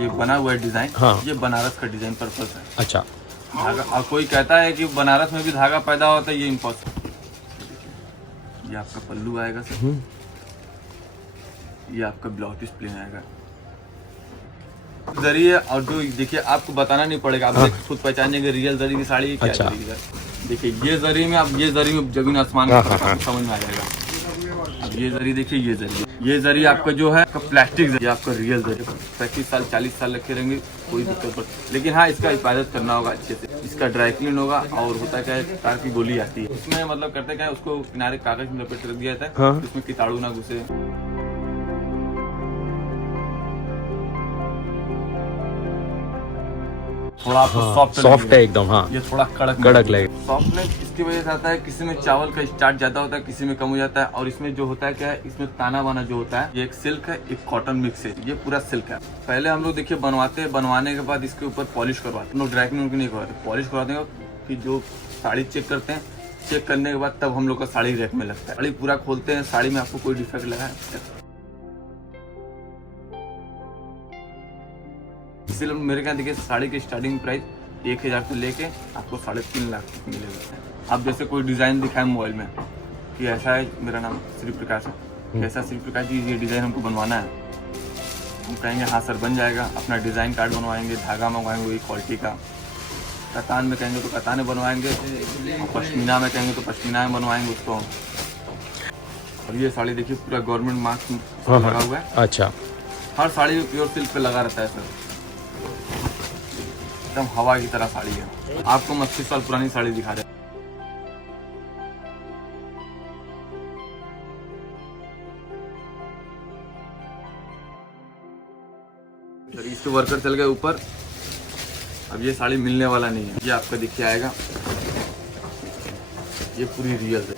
ये बना हुआ है डिजाइन, हाँ। ये बनारस का डिजाइन पर्पस है। अच्छा, धागा, और कोई कहता है कि बनारस में भी धागा पैदा होता है, ये इम्पॉसिबल। ये आपका पल्लू आएगा सर, ये आपका ब्लाउज पीस प्लेन आएगा। जरी है, और जो देखिए आपको बताना नहीं पड़ेगा, आप देख खुद पहचानेंगे रियल जरी की साड़ी क्या अच्छा। जरी है। देखिए ये जरी में, अब ये जरी में जमीन आसमान का फर्क आपको समझ में आ जाएगा। अब ये जरी देखिए, ये जरी आपका जो है प्लास्टिक जरी, आपका रियल जरी 35 साल 40 साल रखे रहेंगे, कोई दिक्कत नहीं। लेकिन हाँ, इसका हिफाजत करना होगा अच्छे से, इसका ड्राई क्लीन होगा। और होता क्या है, तार की गोली आती है उसमें, मतलब करते क्या है, उसको किनारे कागज में लपेट रख दिया जाता है, उसमें कीटाणु ना घुसे। थोड़ा सॉफ्ट है एकदम। हाँ, ये थोड़ा कड़क लगे। सॉफ्टनेस इसकी वजह से आता है, किसी में चावल का स्टार्च ज्यादा होता है, किसी में कम हो जाता है। और इसमें जो होता है क्या है, इसमें ताना बाना जो होता है, ये एक सिल्क है, एक कॉटन मिक्स है, ये पूरा सिल्क है। पहले हम लोग देखिए बनवाते हैं, बनवाने के बाद इसके ऊपर पॉलिश करवाते हैं। हम लोग ड्राई क्लीन नहीं करवाते, पॉलिश करवाते हैं। फिर जो साड़ी चेक करते हैं, चेक करने के बाद तब हम लोग का साड़ी रैक में लगता है। साड़ी पूरा खोलते हैं, साड़ी में आपको कोई डिफेक्ट लगा है, इसीलिए मेरे यहाँ देखिए साड़ी की स्टार्टिंग प्राइस 1000 से लेके आपको 3.5 लाख तक मिलेगा। आप जैसे कोई डिज़ाइन दिखाए मोबाइल में कि ऐसा है, मेरा नाम श्री प्रकाश है, कैसा श्री प्रकाश जी ये डिज़ाइन हमको बनवाना है, हम कहेंगे हाँ सर बन जाएगा। अपना डिज़ाइन कार्ड बनवाएंगे, धागा मंगवाएंगे वही क्वालिटी का, कतान में कहेंगे तो कतान बनवाएंगे, पश्मीना में कहेंगे तो पश्मीना में बनवाएंगे उसको। और ये साड़ी देखिए पूरा गवर्नमेंट मार्क्स लगा हुआ है। अच्छा, हर साड़ी में प्योर सिल्क पे लगा रहता है सर, एकदम हवा की तरह साड़ी है। आपको 80 साल पुरानी साड़ी दिखा रहे हैं। इसके वर्कर चल गए ऊपर, अब ये साड़ी मिलने वाला नहीं है। ये आपका दिख के आएगा, ये पूरी रियल है,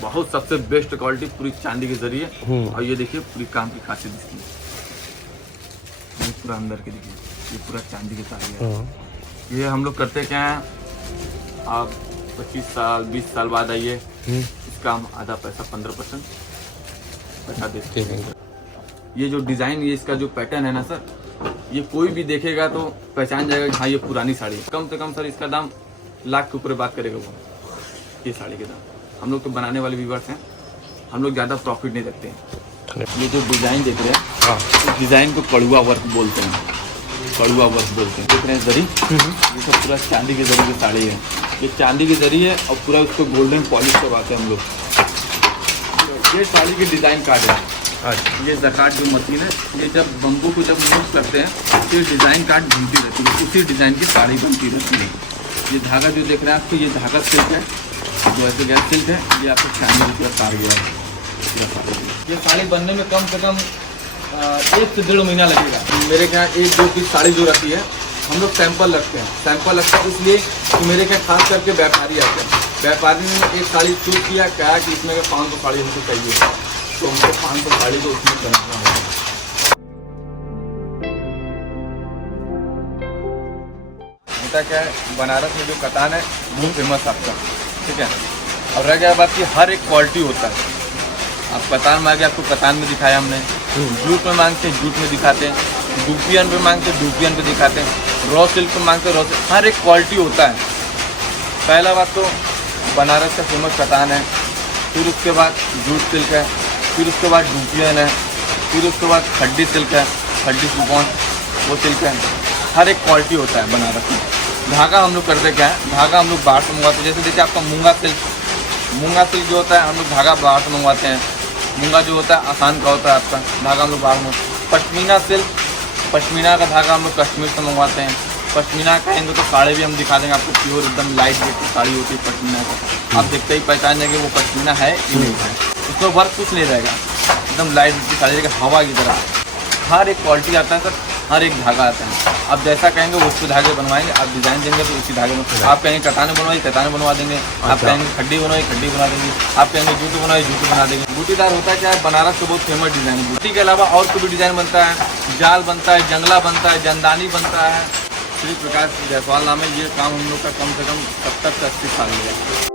बहुत सबसे बेस्ट क्वालिटी, पूरी चांदी के जरिए। और ये देखिए पूरी काम की खासियत इसकी, ये पूरा अंदर के देखिए, ये पूरा चांदी की साड़ी है। ये हम लोग करते क्या है, आप 25 साल 20 साल बाद आइए, इसका हम आधा पैसा 15% पैसा देते हैं। ये जो डिजाइन, ये इसका जो पैटर्न है ना सर, ये कोई भी देखेगा तो पहचान जाएगा कि हाँ ये पुरानी साड़ी है। कम से कम सर इसका दाम लाख के ऊपर बात करेगा वो, ये साड़ी के दाम। हम लोग तो बनाने वाले व्यूअर्स हैं, हम लोग ज़्यादा प्रॉफिट नहीं रखते हैं। ये जो डिज़ाइन देख रहे हैं, इस डिज़ाइन को कड़ुआ वर्क बोलते हैं, कड़ुआ वर्क बोलते हैं। देख रहे हैं जरी, ये सब पूरा चांदी के जरी की साड़ी है, ये चांदी की जरी है और पूरा उसको गोल्डन पॉलिश करवाते हैं हम लोग। ये साड़ी के डिज़ाइन कार्ड है। ये जकार्ड जो मशीन है, ये जब बम्बू को जब मूव करते हैं तो ये डिज़ाइन कार्ड घूमती रहती है, उसी डिज़ाइन की साड़ी बनती रहती है। ये धागा जो देख रहे हैं आपको, ये धागा सिल्क है, जो ऐसे गैस सिल्क है, ये आपको चांदी का पूरा तार गया है। ये साड़ी बनने में कम से कम 1 से 1.5 महीना लगेगा। मेरे यहाँ 1-2 पीस साड़ी जो रखी है, हम लोग सैंपल रखते हैं। सैंपल रखते हैं इसलिए कि मेरे यहाँ खास करके व्यापारी आते हैं। व्यापारी ने एक साड़ी चूज किया, कहा कि इसमें 500 साड़ी हमको चाहिए, तो हमको 500 साड़ी को उसमें बनाना होगा। होता क्या है, बनारस में जो कतान है वो फेमस आपका, ठीक है। और रह गया बात कि हर एक क्वालिटी होता है। आप कतान मांगे, आपको कतान में दिखाया हमने, जूट में मांगते हैं जूट में दिखाते हैं, डूपियन पे मांगते हैं डूपियन पे दिखाते हैं, रॉ सिल्क पे मांगते हैं रॉ सिल्क। हर एक क्वालिटी होता है। पहला बात तो बनारस का फेमस कतान है, फिर उसके बाद जूट सिल्क है, फिर उसके बाद डूपियन है, फिर उसके बाद खड्डी सिल्क है, खड्डी सुपौन वो सिल्क है। हर एक क्वालिटी होता है बनारस में। धागा हम लोग करते क्या है, धागा हम लोग बाहर से मंगवाते हैं। जैसे देखिए आपका मूंगा सिल्क जो होता है, हम लोग धागा बाहर से मंगवाते हैं। मूंगा जो होता है आसान का होता है, आपका धागा हम लोग बाहर में। पश्मीना सिल्क, पश्मीना का धागा हम लोग कश्मीर से मंगवाते हैं। पश्मीना कहेंगे तो साड़ी भी हम दिखा देंगे आपको, प्योर एकदम लाइट वेट की साड़ी होती है पश्मीना का। आप देखते ही पहचान जाएंगे वो पश्मीना है कि नहीं है, उसमें वर्क कुछ नहीं रहेगा, एकदम लाइट वेट की साड़ी रहेगा, हवा की तरह। हर एक क्वालिटी आता है सर, हर एक धागा आता है। आप जैसा कहेंगे उसके धागे बनवाएंगे, आप डिज़ाइन देंगे तो उसी धागे में। आप कहेंगे कताने बनवाइए, कताने बनवा देंगे। आप कहेंगे खड्डी बनवाइए, खड्डी बना देंगे। आप कहेंगे जूती बनवाइए, जूती बना देंगे। बूटीदार होता है क्या है, बनारस का बहुत फेमस डिज़ाइन है। बूटी के अलावा और कोई भी डिज़ाइन बनता है, जाल बनता है, जंगला बनता है, जनदानी बनता है। श्री प्रकाश जायसवाल नाम है। ये काम हम लोग का कम से कम 70 से 80 साल हो गया।